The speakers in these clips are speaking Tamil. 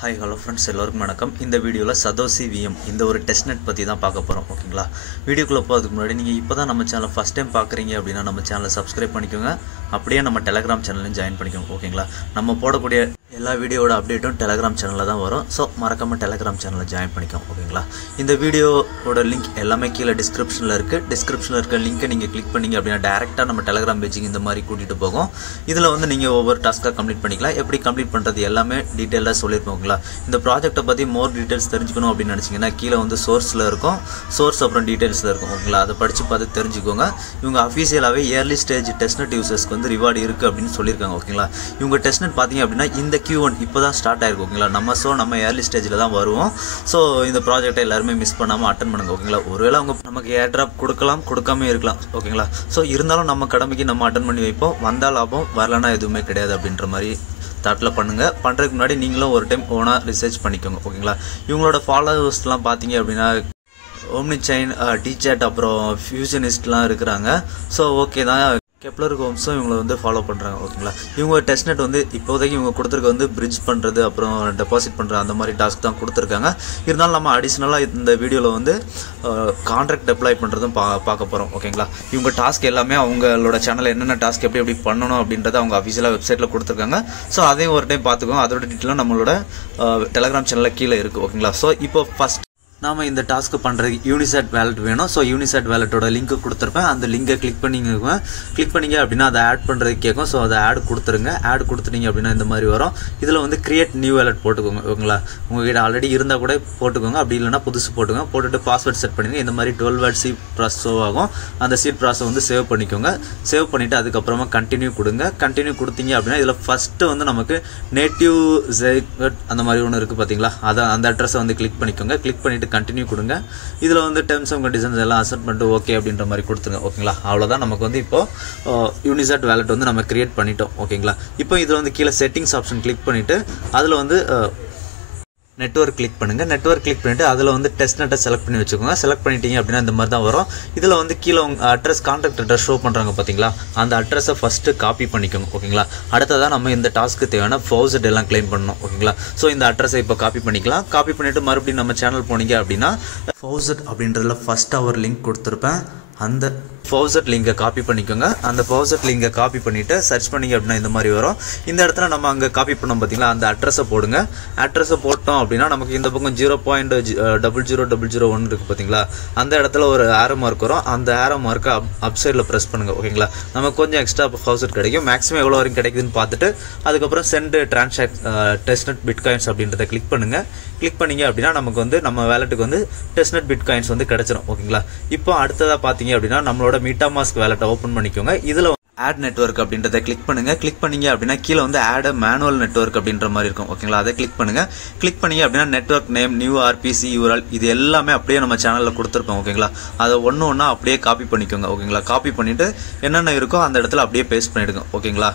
Hi, hello friends, எல்லாருக்கும் வணக்கம். இந்த வீடியோல சதோசி VM இந்த ஒரு டெஸ்ட்நெட் பத்தி தான் பார்க்க போறோம். ஓகேங்களா? வீடியோக்குள்ள போறதுக்கு முன்னாடி நீங்க இப்போதான் நம்ம சேனலை ஃபர்ஸ்ட் டைம் பார்க்கறீங்க அப்படினா நம்ம சேனலை Subscribe பண்ணிக்கோங்க. அப்படியே நம்ம Telegram சேனலையும் ஜாயின் பண்ணிக்கோங்க. ஓகேங்களா? நம்ம போடக்கூடிய எல்லா வீடியோவோட அப்டேட்டும் Telegram சேனல்ல தான் வரும். சோ மறக்காம Telegram சேனலை ஜாயின் பண்ணிக்கோங்க. ஓகேங்களா? இந்த வீடியோவோட லிங்க் எல்லாமே கீழ டிஸ்கிரிப்ஷன்ல இருக்கு. டிஸ்கிரிப்ஷன்ல இருக்க லிங்கை நீங்க கிளிக் பண்ணீங்க அப்படினா டைரக்ட்டா நம்ம Telegram பேஜுக்கு இந்த மாதிரி கூட்டிட்டு போகும். இதுல வந்து நீங்க ஒவ்வொரு டாஸ்கா கம்ப்ளீட் பண்ணிக்கலாம். எப்படி கம்ப்ளீட் பண்றது எல்லாமே டீடைலா சொல்லிருப்போம். இந்த ப்ராஜெக்ட்டை பத்தி மோர் டீடைல்ஸ் தெரிஞ்சுக்கணும் அப்படி நினைச்சீங்கன்னா கீழ வந்து சோர்ஸ்ல இருக்கும். சோர்ஸ் அப்புறம் டீடைல்ஸ்ல இருக்கும். ஓகேங்களா? அதை படிச்சு பார்த்து தெரிஞ்சுக்கோங்க. இவங்க அபிஷியலாவே இயர்லி ஸ்டேஜ் டெஸ்ட்நெட் யூசர்ஸ்க்கு வந்து ரிவார்ட் இருக்கு அப்படின்னு சொல்லிருக்காங்க. ஓகேங்களா? இவங்க டெஸ்ட்நெட் பாத்தீங்க அப்படின்னா இந்த Q1 இப்போதான் ஸ்டார்ட் ஆயிருக்கு. ஓகேங்களா? நம்ம இயர்லி ஸ்டேஜ்ல தான் வருவோம். சோ இந்த ப்ராஜெக்ட்டை எல்லாருமே மிஸ் பண்ணாம அட்டெண்ட் பண்ணுங்க. ஓகேங்களா? ஒருவேளை அவங்க நமக்கு ஏர் டிராப் கொடுக்கலாம், கொடுக்காம இருக்கலாம். ஓகேங்களா? சோ இருந்தாலும் நம்ம கடமைக்கு நம்ம அட்டெண்ட் பண்ணி வைப்போம். வந்தா லாபம், வரலனா எதுவுமே கிடையாது அப்படின்ற மாதிரி தாட்ல பண்ணுங்க. பண்றதுக்கு முன்னாடி நீங்களும் ஒரு டைம் ஓனா ரிசர்ச் பண்ணிக்கோங்க. ஓகேங்களா? இவங்களோட ஃபாலோவர்ஸ்லாம் பாத்தீங்க அப்படின்னா ஓம்னி செயின், டிசாட் அப்புறம் ஃபியூஷனிஸ்ட்லாம் இருக்கிறாங்க. ஸோ ஓகே தான். கெப்லர் ஹோம்ஸும் இவங்களை வந்து ஃபாலோ பண்ணுறாங்க. ஓகேங்களா? இவங்க டெஸ்ட்நெட் வந்து இப்போதைக்கு இவங்க கொடுத்துருக்க வந்து பிரிட்ஜ் பண்ணுறது அப்புறம் டெபாசிட் பண்ணுறது அந்த மாதிரி டாஸ்க் தான் கொடுத்துருக்காங்க. இருந்தாலும் நம்ம அடிஷ்னலாக இந்த வீடியோவில் வந்து கான்ட்ராக்ட் அப்ளை பண்ணுறதும் பார்க்க போகிறோம். ஓகேங்களா? இவங்க டாஸ்க் எல்லாமே அவங்களோட சேனலில் என்னென்ன டாஸ்க் எப்படி பண்ணணும் அப்படின்றத அவங்க அஃபிஷியலாக வெப்சைட்டில் கொடுத்துருக்காங்க. ஸோ அதையும் ஒரு டைம் பார்த்துக்கோங்க. அதோட டீட்டெயிலும் நம்மளோட டெலகிராம் சேனலில் கீழே இருக்குது. ஓகேங்களா? ஸோ இப்போ ஃபஸ்ட் நாம இந்த டாஸ்க் பண்றதுக்கு யூனிசெட் வேலட் வேணும். ஸோ யூனிசெட் வேலட்டோட லிங்க் கொடுத்துருப்பேன். அந்த லிங்கை கிளிக் பண்ணீங்க அப்படின்னா அதை ஆட் பண்றதுக்கு கேட்கும். ஸோ அதை ஆட் கொடுத்துருங்க. ஆட் கொடுத்துட்டீங்க அப்படின்னா இந்த மாதிரி வரும். இதுல வந்து கிரியேட் நியூ வேலட் போட்டுக்கோங்க. ஓகேங்களா? உங்ககிட்ட ஆல்ரெடி இருந்தா கூட போட்டுக்கோங்க. அப்படி இல்லைன்னா புதுசு போட்டுக்கோங்க. போட்டுட்டு பாஸ்வேர்ட் செட் பண்ணுங்க. இந்த மாதிரி 12 வேர்ட் சீட் ப்ராசஸ் ஷோ ஆகும். அந்த சீட் ப்ராசஸ் வந்து சேவ் பண்ணிக்கோங்க. சேவ் பண்ணிட்டு அதுக்கப்புறமா கண்டினியூ கொடுங்க. கண்டினியூ கொடுத்தீங்க அப்படின்னா இதுல ஃபர்ஸ்ட் வந்து நமக்கு நேட்டிவ் அந்த மாதிரி ஒன்று இருக்கு பாத்தீங்களா? அந்த அட்ரஸை வந்து கிளிக் பண்ணிக்கோங்க. கிளிக் பண்ணிட்டு கண்டினியூ கொடுங்க. இதுல வந்து டெர்ம்ஸ் அண்ட் கண்டிஷன்ஸ் எல்லாம் அக்செப்ட் பண்ணிட்டு ஓகே அப்படின்ற மாதிரி கொடுத்துருங்க. ஓகேங்களா? அவ்வளவுதான். நமக்கு வந்து இப்போ யூனிசெட் வேலட் வந்து நம்ம கிரியேட் பண்ணிட்டோம். ஓகேங்களா? இப்போ இதுல வந்து கீழே செட்டிங்ஸ் ஆப்ஷன் கிளிக் பண்ணிட்டு அதுல வந்து நெட்வொர்க் கிளிக் பண்ணுங்க. நெட்வொர்க் கிளிக் பண்ணிட்டு அதுல வந்து டெஸ்ட்நெட்டை செலக்ட் பண்ணி வச்சுக்கோங்க. செலக்ட் பண்ணிட்டீங்க அப்படின்னா இந்த மாதிரி தான் வரும். இதுல வந்து கீழே உங்க அட்ரஸ் கான்டாக்ட் அட்ரஸ் ஷோ பண்றாங்க பாத்தீங்களா? அந்த அட்ரஸை ஃபர்ஸ்ட் காப்பி பண்ணிக்கோங்க. ஓகேங்களா? அடுத்ததான் நம்ம இந்த டாஸ்க்கு தேவையான ஃபவுசட் எல்லாம் கிளைம் பண்ணணும். ஓகேங்களா? ஸோ இந்த அட்ரஸை இப்போ காப்பி பண்ணிக்கலாம். காப்பி பண்ணிட்டு மறுபடியும் நம்ம சேனல் போனீங்க அப்படின்னா ஃபவுசட் அப்படின்றதுல ஃபர்ஸ்ட் அவர் லிங்க் கொடுத்துருப்பேன். அந்த ஃபவுசட் லிங்கை காப்பி பண்ணிக்கோங்க. அந்த ஃபவுசட் லிங்கை காப்பி பண்ணிட்டு சர்ச் பண்ணீங்க அப்படின்னா இந்த மாதிரி வரும். இந்த இடத்துல நம்ம அங்கே காப்பி பண்ணோம் பார்த்தீங்களா? அந்த அட்ரஸை போடுங்க. அட்ரஸை போட்டோம் அப்படின்னா நமக்கு இந்த பக்கம் 0.00001 இருக்கு பார்த்தீங்களா? அந்த இடத்துல ஒரு ஆரோ மார்க் வரும். அந்த ஆரோ மார்க்கை அப் சைடில் ப்ரெஸ் பண்ணுங்க. ஓகேங்களா? நமக்கு கொஞ்சம் எக்ஸ்ட்ரா ஃபவுசட் கிடைக்கும். மேக்ஸிமம் எவ்வளோ வரைக்கும் கிடைக்குதுன்னு பார்த்துட்டு அதுக்கப்புறம் சென்ட் டெஸ்ட்நெட் பிட்காயின்ஸ் அப்படின்றத கிளிக் பண்ணுங்க. கிளிக் பண்ணீங்க அப்படின்னா நமக்கு வந்து நம்ம வேலட்டுக்கு வந்து டெஸ்ட்நெட் பிட்காயின்ஸ் வந்து கிடைச்சிரும். ஓகேங்களா? இப்போ அடுத்ததா பார்த்தீங்க அப்படின்னா நம்மளோட மீட்டாமாஸ்க் வேலட்டை ஓபன் பண்ணிக்கோங்க. இதுல ஆட் நெட்வொர்க் அப்படின்றத கிளிக் பண்ணுங்க. கிளிக் பண்ணீங்க அப்படின்னா கீழே வந்து ஆட் மேனுவல் நெட்வொர்க் அப்படின்ற மாதிரி இருக்கும். ஓகேங்களா? அதை கிளிக் பண்ணுங்க. கிளிக் பண்ணீங்க அப்படின்னா network name, new RPC URL இது எல்லாமே அப்படியே நம்ம சேனல்ல கொடுத்துருப்போம். ஓகேங்களா? அதை ஒன்னா அப்படியே காப்பி பண்ணிக்கோங்க. ஓகேங்களா? காப்பி பண்ணிட்டு என்னென்ன இருக்கோ அந்த இடத்துல அப்படியே பேஸ்ட் பண்ணிடுங்க. ஓகேங்களா?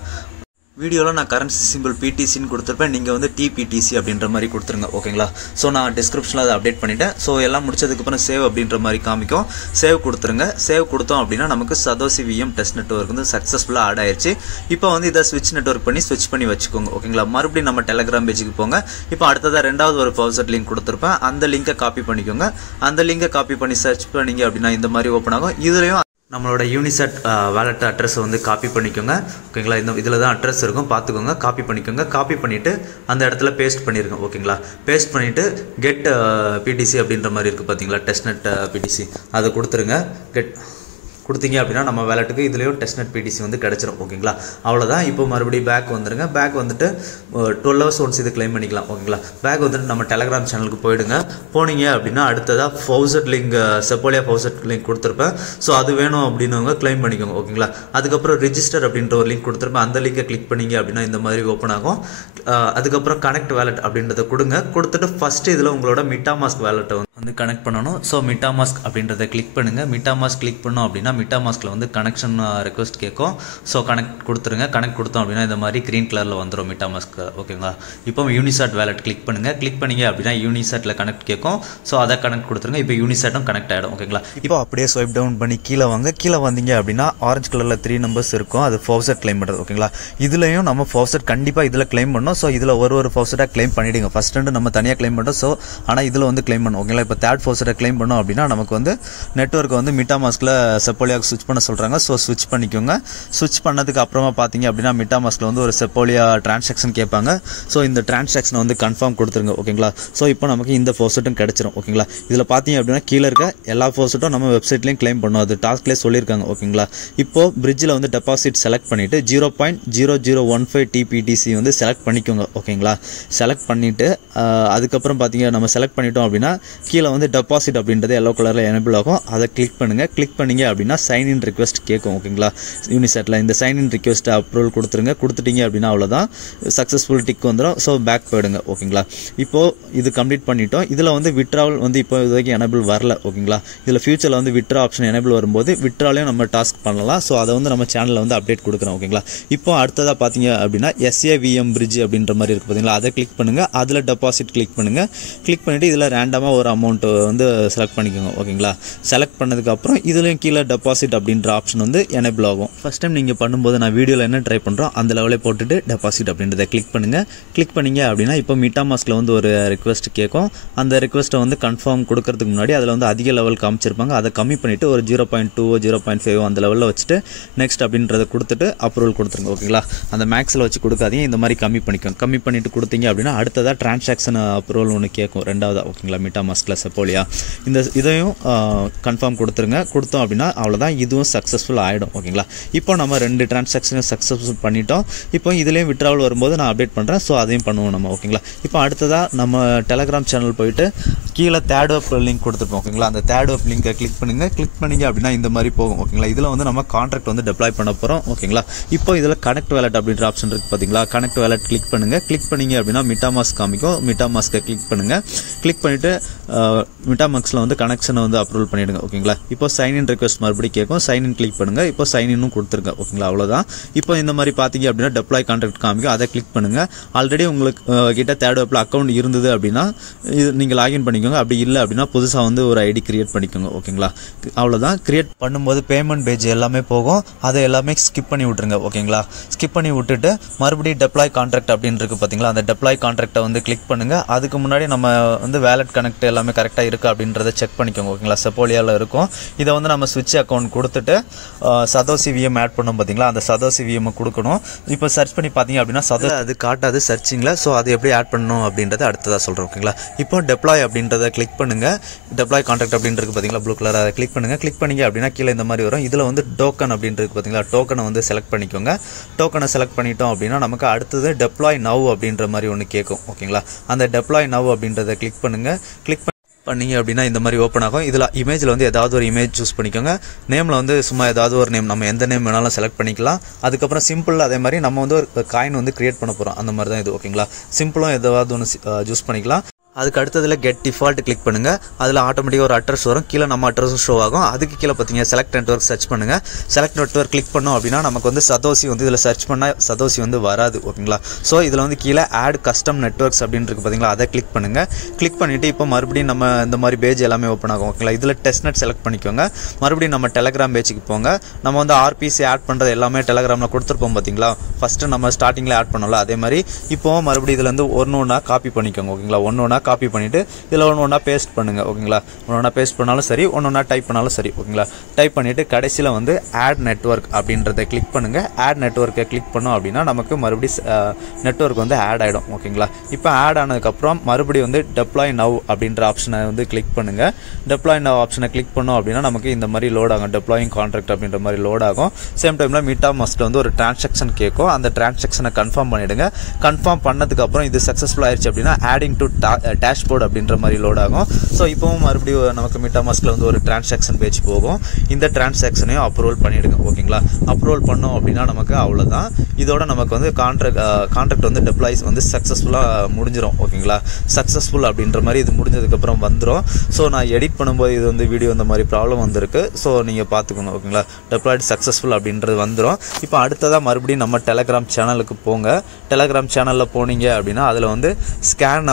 வீடியோவில் நான் கரன்சி சிம்பிள் PTCன்னு கொடுத்துருப்பேன். நீங்கள் வந்து TPTC அப்படின்ற மாதிரி கொடுத்துருங்க. ஓகேங்களா? ஸோ நான் டிஸ்கிரிப்ஷனில் அதை அப்டேட் பண்ணிட்டேன். ஸோ எல்லாம் முடிச்சதுக்கப்புறம் சேவ் அப்படின்ற மாதிரி காமிக்கும். சேவ் கொடுத்துருங்க. சேவ் கொடுத்தோம் அப்படின்னா நமக்கு சதோசி VM டெஸ்ட் நெட்வொர்க் வந்து சக்ஸஸ்ஃபுல்லாக ஆட் ஆயிடுச்சு. இப்போ வந்து இதை ஸ்விட்ச் நெட்வொர்க் பண்ணி ஸ்விட்ச் பண்ணி வச்சுக்கோங்க. ஓகேங்களா? மறுபடியும் நம்ம டெலகிராம் பேஜுக்கு போங்க. இப்போ அடுத்ததாக ரெண்டாவது ஒரு ஃபவுசட் லிங்க் கொடுத்துருப்பேன். அந்த லிங்கை காப்பி பண்ணிக்கோங்க. அந்த லிங்கை காப்பி பண்ணி சர்ச் பண்ணீங்க அப்படின்னா இந்த மாதிரி ஓப்பன் ஆகும். இதுலையும் நம்மளோட யூனிசெட் வேலட் அட்ரஸ் வந்து காப்பி பண்ணிக்கோங்க. ஓகேங்களா? இதில் தான் அட்ரஸ் இருக்கும், பார்த்துக்கோங்க. காப்பி பண்ணிக்கோங்க. காப்பி பண்ணிவிட்டு அந்த இடத்துல பேஸ்ட் பண்ணிருங்க. ஓகேங்களா? பேஸ்ட் பண்ணிவிட்டு கெட் PTC அப்படின்ற மாதிரி இருக்குது பார்த்தீங்களா? டெஸ்ட்நெட் PTC அதை கொடுத்துருங்க. கெட் கொடுத்தீங்க அப்படின்னா நம்ம வேலட்டுக்கு இதுலேயும் டெஸ்ட்நெட் PTC வந்து கிடச்சிரும். ஓகேங்களா? அவ்வளோதான். இப்போ மறுபடியும் பேக் வந்துருங்க. பேக் வந்துட்டு 12 hours ஒன்ஸ் இது கிளைம் பண்ணிக்கலாம். ஓகேங்களா? பேக் வந்துட்டு நம்ம டெலகிராம் சேனலுக்கு போயிடுங்க. போனீங்க அப்படின்னா அடுத்ததாக ஃபவுசட் லிங்க், செப்போலியா ஃபவுசட் லிங்க் கொடுத்துருப்பேன். ஸோ அது வேணும் அப்படின்னவங்க கிளைம் பண்ணிக்கோங்க. ஓகேங்களா? அதுக்கப்புறம் ரிஜிஸ்டர் அப்படின்ற ஒரு லிங்க் கொடுத்துருப்பேன். அந்த லிங்கை கிளிக் பண்ணீங்க அப்படின்னா இந்த மாதிரி ஓப்பன் ஆகும். அதுக்கப்புறம் கனெக்ட் வேலட் அப்படின்றத கொடுங்க. கொடுத்துட்டு ஃபர்ஸ்ட் இதில் உங்களோட மீட்டாமாஸ்க் வேலட்டை வந்து கனெக்ட் பண்ணணும். ஸோ MetaMask அப்படின்றத கிளிக் பண்ணுங்கள். MetaMask கிளிக் பண்ணோம் அப்படின்னா MetaMaskல வந்து கனெக்ஷன் ரெக்வஸ்ட் கேட்கும். ஸோ கனெக்ட் கொடுத்துருங்க. கனெக்ட் கொடுத்தோம் அப்படின்னா இந்த மாதிரி க்ரீன் கலரில் வந்துடும் MetaMask. ஓகேங்களா? இப்போ யூனிசாட் வேலட் கிளிக் பண்ணுங்கள். கிளிக் பண்ணிங்க அப்படின்னா யூனிசாட்டில் கனெக்ட் கேட்கும். ஸோ அதை கனெக்ட் கொடுத்துருங்க. இப்போ யூனிசாட்டும் கனெக்ட் ஆகிடும். ஓகேங்களா? இப்போ அப்படியே ஸ்வைப் டவுன் பண்ணி கீழே வாங்க. கீழே வந்தீங்க அப்படின்னா ஆரஞ்சு கலரில் 3 நம்பர்ஸ் இருக்கும். அது ஃபவுசட் கிளைம் பண்ணுறது. ஓகேங்களா? இதுலையும் நம்ம ஃபவுசட் கண்டிப்பாக இதில் கிளைம் பண்ணோம். ஸோ இதில் ஒரு ஃபவுசட்டாக கிளைம் பண்ணிவிடுங்க. ஃபஸ்ட் ரெண்டு நம்ம தனியாக கிளைம் பண்ணுறோம். ஸோ ஆனால் இதில் வந்து கிளைம் பண்ணோம். ஓகேங்களா? இப்போ தேர்ட் ஃபவுசட்டை கிளைம் பண்ணோம் அப்படின்னா நமக்கு வந்து நெட்வொர்க் வந்து MetaMaskல செப்போலியாவுக்கு ஸ்விட்ச் பண்ண சொல்கிறாங்க. ஸோ ஸ்விட்ச் பண்ணிக்கோங்க. ஸ்விட்ச் பண்ணதுக்கு அப்புறமா பார்த்தீங்க அப்படின்னா MetaMaskல வந்து ஒரு செப்போலியா டிரான்சாக்ஷன் கேட்பாங்க. ஸோ இந்த டிரான்சாக்ஷனை வந்து கன்ஃபார்ம் கொடுத்துருங்க. ஓகேங்களா? ஸோ இப்போ நமக்கு இந்த ஃபவுசட்டும் கிடச்சிரும். ஓகேங்களா? இதில் பார்த்தீங்க அப்படின்னா கீழே இருக்க எல்லா ஃபவுசட்டும் நம்ம வெப்சைட்லேயும் கிளைம் பண்ணோம். அது டாஸ்க்லேயே சொல்லியிருக்காங்க. ஓகேங்களா? இப்போ பிரிட்ஜில் வந்து டெபாசிட் செலக்ட் பண்ணிவிட்டு 0.0015 TPTC வந்து செலக்ட் பண்ணிக்கோங்க. ஓகேங்களா? செலக்ட் பண்ணிவிட்டு அதுக்கப்புறம் பார்த்தீங்க நம்ம செலக்ட் பண்ணிட்டோம் அப்படின்னா கீழே வந்து டெபாசிட் அப்படின்றது எல்லோ கலரில் எனேபிள் ஆகும். அதை கிளிக் பண்ணுங்கள். கிளிக் பண்ணிங்க அப்படின்னா சைன்இன் ரிக்வெஸ்ட் கேட்கும். ஓகேங்களா? யூனிசாட்டில் இந்த சைன்இன் ரிக்வெஸ்ட் அப்ரூவல் கொடுத்துருங்க. கொடுத்துட்டீங்க அப்படின்னா அவ்வளோதான், சக்ஸஸ்ஃபுல் டிக் வந்துடும். ஸோ பேக் போயிடுங்க. ஓகேங்களா? இப்போது இது கம்ப்ளீட் பண்ணிட்டோம். இதில் வந்து விட்ராவல் வந்து இப்போ இது வரைக்கும் எனேபிள் வரல. ஓகேங்களா? இதில் ஃபியூச்சரில் வந்து விட்ரா ஆப்ஷன் எனேபிள் வரும்போது விட்ராலையும் நம்ம டாஸ்க் பண்ணலாம். ஸோ அதை வந்து நம்ம சேனலில் வந்து அப்டேட் கொடுக்குறோம். ஓகேங்களா? இப்போ அடுத்ததாக பார்த்தீங்க அப்படின்னா SAVM பிரிட்ஜ் அப்படின்ற மாதிரி இருக்குது. பார்த்தீங்களா? அதை கிளிக் பண்ணுங்கள். அதில் டெபாசிட் கிளிக் பண்ணுங்கள். கிளிக் பண்ணிவிட்டு இதில் ரேண்டமாக ஒரு அமௌண்ட் வந்து செலக்ட் பண்ணிக்கோங்க. ஓகேங்களா? செலக்ட் பண்ணதுக்கப்புறம் இதுலேயும் கீழே டெபாசிட் அப்படின்ற ஆப்ஷன் வந்து எனேபிள் ஆகும். ஃபஸ்ட் டைம் நீங்கள் பண்ணும்போது நான் வீடியோவில் என்ன ட்ரை பண்ணுறோம் அந்த லெவலே போட்டுட்டு டெபாசிட் அப்படின்றத கிளிக் பண்ணுங்கள். கிளிக் பண்ணிங்க அப்படின்னா இப்போ MetaMaskல வந்து ஒரு ரிக்வெஸ்ட் கேட்கும். அந்த ரிக்வெஸ்ட்டை வந்து கன்ஃபார்ம் கொடுக்கறதுக்கு முன்னாடி அதில் வந்து அதிக லெவல் காமிச்சிருப்பாங்க. அதை கம்மி பண்ணிவிட்டு ஒரு 0.2 0.5 அந்த லெவலில் வச்சுட்டு நெக்ஸ்ட் அப்படின்றத கொடுத்துட்டு அப்ரூவல் கொடுத்துருங்க. ஓகேங்களா? அந்த மேக்ஸில் வச்சு கொடுக்காதீங்க. இந்த மாதிரி கம்மி பண்ணிக்கோங்க. கம்மி பண்ணிவிட்டு கொடுத்தீங்க அப்படின்னா அடுத்ததாக டிரான்சாக்ஷன் அப்ரூவல் ஒன்று கேட்கும். ரெண்டாவதாக. ஓகேங்களா? MetaMaskல செப்போலியா இதையும் கன்ஃபார்ம் கொடுத்துருங்க. கொடுத்தோம் அப்படின்னா அவ்வளோதான், இதுவும் சக்ஸஸ்ஃபுல் ஆகிடும். ஓகேங்களா? இப்போ நம்ம 2 டிரான்சாக்ஷனை சக்ஸஸ்ஃபுல் பண்ணிட்டோம். இப்போ இதுலேயும் விட்ராவல் வரும்போது நான் அப்டேட் பண்ணுறேன். ஸோ அதையும் பண்ணுவோம் நம்ம. ஓகேங்களா? இப்போ அடுத்ததாக நம்ம டெலகிராம் சேனல் போயிட்டு கீழே தேர்ட் வெப் லிங்க் கொடுத்துருப்போம். ஓகேங்களா? அந்த தேர்ட் வெப் லிங்கை கிளிக் பண்ணுங்கள். கிளிக் பண்ணிங்க அப்படின்னா இந்த மாதிரி போகும். ஓகேங்களா? இதில் வந்து நம்ம கான்ட்ராக்ட் வந்து டெப்ளாய் பண்ண போகிறோம். ஓகேங்களா? இப்போ இதில் கனெக்ட் வேலட் அப்படின்ற ஆப்ஷன் இருக்குது. பார்த்தீங்களா? கனெக்ட் வேலட் கிளிக் பண்ணுங்கள். கிளிக் பண்ணிங்க அப்படின்னா MetaMask காமிக்கும். MetaMaskை கிளிக் பண்ணுங்கள். கிளிக் பண்ணிவிட்டு MetaMaskல வந்து கனெக்ஷனை வந்து அப்ரூவல் பண்ணிவிடுங்க. ஓகேங்களா? இப்போ சைன்இன் ரிக்வெஸ்ட் மறுபடியும் கேட்கும். சைன்இன் கிளிக் பண்ணுங்கள். இப்போ சைன்இன்னும் கொடுத்துருங்க. ஓகேங்களா? அவ்வளோதான். இப்போ இந்த மாதிரி பார்த்தீங்க அப்படின்னா டெப்ளாய் கான்ட்ராக்ட் காமிக்கும். அதை கிளிக் பண்ணுங்கள். ஆல்ரெடி உங்களுக்கு கிட்ட தேர்ட் வெப்பில் அக்கௌண்ட் இருந்தது அப்படின்னா இது நீங்கள் லாகின் பண்ணிக்கோங்க. அப்படி இல்லை அப்படின்னா புதுசாக வந்து ஒரு ஐடி கிரியேட் பண்ணிக்கோங்க. ஓகேங்களா? அவ்வளோதான். கிரியேட் பண்ணும்போது பேமெண்ட் பேஜ் எல்லாமே போகும். அதை எல்லாமே ஸ்கிப் பண்ணி விட்டுருங்க. ஓகேங்களா? ஸ்கிப் பண்ணி விட்டுட்டு மறுபடியும் டெப்ளாய் கான்ட்ராக்ட் அப்படின்னு இருக்குது. பார்த்தீங்களா? அந்த டெப்ளாய் கான்ட்ராக்டை வந்து கிளிக் பண்ணுங்கள். அதுக்கு முன்னாடி நம்ம வந்து வேலட் கனெக்ட் எல்லாமே கரெக்டாக இருக்குது அப்படின்றத செக் பண்ணிக்கோங்க. ஓகேங்களா? செப்போலியாவில் இருக்கும். இதை வந்து நம்ம ஸ்விட்ச் அக்கௌண்ட் கொடுத்துட்டு சதோசி VM ஆட் பண்ணோம். பார்த்தீங்களா? அந்த சதோசி VM கொடுக்கணும். இப்போ சர்ச் பண்ணி பார்த்தீங்க அப்படின்னா அது காட்டாது சர்ச்சிங்கில். ஸோ அது எப்படி ஆட் பண்ணணும் அப்படின்றத அடுத்ததாக சொல்கிறோம். ஓகேங்களா? இப்போ டெப்ளாய் அப்படின்றத கிளிக் பண்ணுங்கள். டெப்ளாய் கான்ட்ராக்ட் அப்படின்றது பார்த்தீங்களா ப்ளூ கலர், அதை கிளிக் பண்ணுங்கள். கிளிக் பண்ணிங்க அப்படின்னா கீழே இந்த மாதிரி வரும். இதில் வந்து டோக்கன் அப்படின்றது பார்த்தீங்களா? டோக்கனை வந்து செலக்ட் பண்ணிக்கோங்க. டோக்கனை செலக்ட் பண்ணிட்டோம் அப்படின்னா நமக்கு அடுத்தது டெப்ளாய் நவ் அப்படின்ற மாதிரி ஒன்று கேட்கும். ஓகேங்களா? அந்த டெப்ளாய் நவ் அப்படின்றத கிளிக் பண்ணுங்கள். கிளிக் பண்ணிங்க அப்படின்னா இந்த மாதிரி ஓப்பன் ஆகும். இதில் இமேஜில் வந்து ஏதாவது ஒரு இமேஜ் சூஸ் பண்ணிக்கோங்க. நேமில் வந்து சும்மா ஏதாவது ஒரு நேம், நம்ம எந்த நேம் வேணாலும் செலக்ட் பண்ணிக்கலாம். அதுக்கப்புறம் சிம்பிள் அதே மாதிரி நம்ம வந்து ஒரு காயின் வந்து கிரியேட் பண்ண போகிறோம். அந்த மாதிரி தான் இது. ஓகேங்களா? சிம்பிளும் ஏதாவது ஒன்று சூஸ் பண்ணிக்கலாம். அதுக்கு அடுத்ததில் கெட் டிஃபால்ட் கிளிக் பண்ணுங்கள். அதில் ஆட்டோமேட்டிக்காக ஒரு அட்ரஸ் வரும். கீழே நம்ம அட்ரஸும் ஷோ ஆகும். அதுக்கு கீழே பார்த்தீங்கன்னா செலக்ட் நெட்வொர்க் சர்ச் பண்ணுங்கள். செலக்ட் நெட்வொர்க் கிளிக் பண்ணோம் அப்படின்னா நமக்கு வந்து சதோசி வந்து இதில் சர்ச் பண்ணால் சதோசி வந்து வராது. ஓகேங்களா? ஸோ இதில் வந்து கீழே ஆட் கஸ்டம் நெட்வொர்க்ஸ் அப்படின்னு இருக்குது. பார்த்தீங்களா? அதை கிளிக் பண்ணுங்கள். கிளிக் பண்ணிவிட்டு இப்போ மறுபடியும் நம்ம இந்த மாதிரி பேஜ் எல்லாமே ஓப்பன் ஆகும். ஓகேங்களா? இதில் டெஸ்ட்நெட் செலக்ட் பண்ணிக்கோங்க. மறுபடியும் நம்ம டெலகிராம் பேஜுக்கு போங்க. நம்ம வந்து RPC ஆட் பண்ணுறது எல்லாமே டெலகிராமில் கொடுத்துருப்போம். பார்த்தீங்களா? ஃபஸ்ட்டு நம்ம ஸ்டார்டிங்கில் ஆட் பண்ணோம்ல, அதே மாதிரி இப்போ மறுபடியும் இதில் வந்து ஒன்று காப்பி பண்ணிக்கோங்க. ஓகேங்களா? ஒன்று காப்பி பண்ணிவிட்டு இதில் ஒன்றா பேஸ்ட் பண்ணுங்கள். ஓகேங்களா? ஒன்றா பேஸ்ட் பண்ணாலும் சரி, ஒன்றா டைப் பண்ணாலும் சரி. ஓகேங்களா? டைப் பண்ணிவிட்டு கடைசியில் வந்து ஆட் நெட்வொர்க் அப்படின்றத கிளிக் பண்ணுங்கள். ஆட் நெட்வொர்க்கை கிளிக் பண்ணோம் அப்படின்னா நமக்கு மறுபடியும் நெட்வொர்க் வந்து ஆட் ஆகிடும். ஓகேங்களா? இப்போ ஆட் ஆனதுக்கப்புறம் மறுபடியும் வந்து டெப்ளாய் நவ் அப்படின்ற ஆப்ஷனை வந்து கிளிக் பண்ணுங்கள். டெப்ளாய் நவ் ஆப்ஷனை கிளிக் பண்ணோம் அப்படின்னா நமக்கு இந்த மாதிரி லோட் ஆகும். டெப்ளாயிங் கான்ட்ராக்ட் அப்படின்ற மாதிரி லோட் ஆகும். சேம் டைமில் MetaMaskல வந்து ஒரு டிரான்சாக்ஷன் கேட்கும். அந்த டிரான்சாக்ஷனை கன்ஃபார்ம் பண்ணிவிடுங்க. கன்ஃபார்ம் பண்ணதுக்கப்புறம் இது சக்ஸஸ்ஃபுல் ஆயிடுச்சு அப்படின்னா ஆடிங் டு டேஷ்போர்ட் அப்படின்ற மாதிரி லோட் ஆகும். ஸோ இப்போவும் மறுபடியும் நமக்கு MetaMaskல வந்து ஒரு டிரான்சாக்ஷன் பேஜ் போகும். இந்த டிரான்சாக்ஷனையும் அப்ரூவல் பண்ணிவிடுங்க. ஓகேங்களா, அப்ரூவல் பண்ணோம் அப்படின்னா நமக்கு அவ்வளோதான். இதோட நமக்கு வந்து கான்ட்ராக்ட் வந்து டெப்ளாய்ஸ் வந்து சக்ஸஸ்ஃபுல்லாக முடிஞ்சிடும். ஓகேங்களா, சக்ஸஸ்ஃபுல் அப்படின்ற மாதிரி இது முடிஞ்சதுக்கப்புறம் வந்துடும். ஸோ நான் எடிட் பண்ணும்போது இது வந்து வீடியோ இந்த மாதிரி ப்ராப்ளம் வந்திருக்கு. ஸோ நீங்கள் பார்த்துக்கோங்க. ஓகேங்களா, டெப்ளாய்டு சக்ஸஸ்ஃபுல் அப்படின்றது வந்துடும். இப்போ அடுத்ததாக மறுபடியும் நம்ம டெலகிராம் சேனலுக்கு போங்க. டெலகிராம் சேனலில் போனீங்க அப்படின்னா அதில் வந்து ஸ்கேன்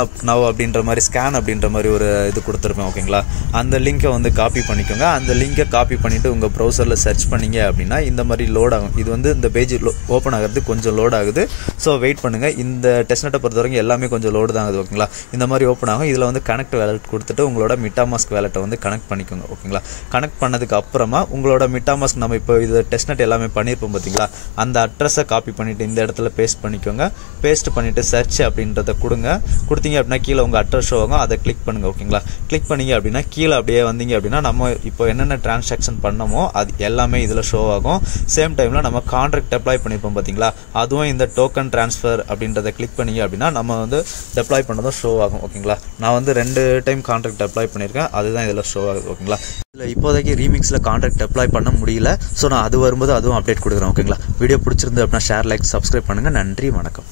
அப்படின்ற மாதிரி ஒரு இது கொடுத்துருப்பேன். ஓகேங்களா, அந்த லிங்கை வந்து காப்பி பண்ணிக்கோங்க. அந்த லிங்கை காப்பி பண்ணிவிட்டு உங்கள் ப்ரௌசரில் சர்ச் பண்ணிங்க அப்படின்னா இந்த மாதிரி லோட் ஆகும். இது வந்து இந்த பேஜ் ஓப்பன் ஆகிறது கொஞ்சம் லோட் ஆகுது. ஸோ வெயிட் பண்ணுங்கள். இந்த டெஸ்ட்நெட்டை பொறுத்த வரைக்கும் எல்லாமே கொஞ்சம் லோடு தான் ஆகுது. ஓகேங்களா, இந்த மாதிரி ஓப்பன் ஆகும். இதில் வந்து கனெக்ட் வேலட் கொடுத்துட்டு உங்களோட MetaMask வேலட்டை வந்து கனெக்ட் பண்ணிக்கோங்க. ஓகேங்களா, கனெக்ட் பண்ணதுக்கு அப்புறமா உங்களோட MetaMask நம்ம இப்போ இது டெஸ்ட்நெட் எல்லாமே பண்ணியிருப்போம் பார்த்தீங்களா, அந்த அட்ரஸை காப்பி பண்ணிவிட்டு இந்த இடத்துல பேஸ்ட் பண்ணிக்கோங்க. பேஸ்ட் பண்ணிவிட்டு சர்ச் அப்படின்றத கொடுத்தீங்க அப்படின்னா கீழே உங்கள் அட்ரஸ் ஷோ ஆகும். அதை கிளிக் பண்ணுங்கள். ஓகேங்களா, கிளிக் பண்ணிங்க அப்படின்னா கீழே அப்படியே வந்தீங்க அப்படின்னா நம்ம இப்போ என்னென்ன டிரான்சாக்ஷன் பண்ணமோ அது எல்லாமே இதில் ஷோ ஆகும். சேம் டைமில் நம்ம கான்ட்ராக்ட் அப்ளை பண்ணியிருப்போம் பார்த்தீங்களா, அதுவும் இந்த டோக்கன் ட்ரான்ஸ்ஃபர் அப்படின்றத கிளிக் பண்ணிங்க அப்படின்னா நம்ம வந்து டெப்ளாய் பண்ணதும் ஷோ ஆகும். ஓகேங்களா, நான் வந்து 2 டைம் கான்ட்ராக்ட் அப்ளை பண்ணியிருக்கேன். அதுதான் இதில் ஷோ ஆகுது. ஓகேங்களா, இதில் இப்போதைக்கு ரீமிக்ஸில் கான்ட்ராக்ட் அப்ளை பண்ண முடியல. ஸோ நான் அது வரும்போது அதுவும் அப்டேட் கொடுக்குறேன். ஓகேங்களா, வீடியோ பிடிச்சிருந்து அப்படின்னா ஷேர், லைக், சப்ஸ்கிரைப் பண்ணுங்கள். நன்றி, வணக்கம்.